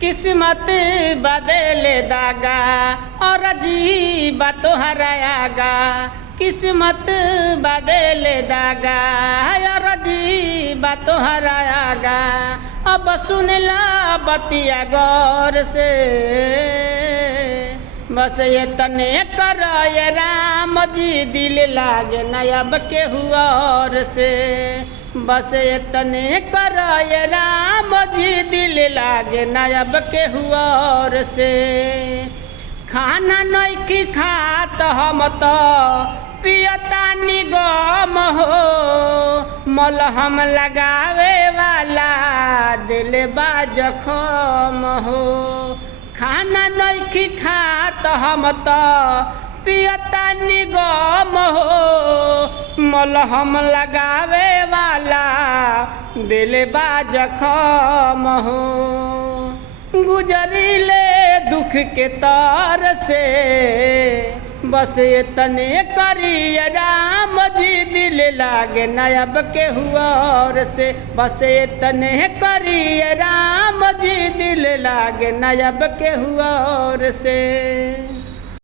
किस्मत बदल दागा और अजीब तोहरा आगा। किस्मत बदल दागा और अजीब तोहरा आगा। अब सुन ला बतिया गौर से, बस ये तने कर ये राम जी दिल लागे न अब केहू और से। बस ये तने कर ये राम जी दिल लागे न अब केहू और से। खाना नइखी खात हम तो पियतानी गम हो, मलहम लगावे वाला दिल बा जखम हो। खाना नइखी खात हम तो पियतानी गम हो, मलहम लगावे वाला दिल बा जखम हो। गुजरिले दुख के तार से, बस ये तने करिए राम जी दिल लागे न अब केहू और से। बस ये तने करिए राम जी दिल लागे न अब केहू और से।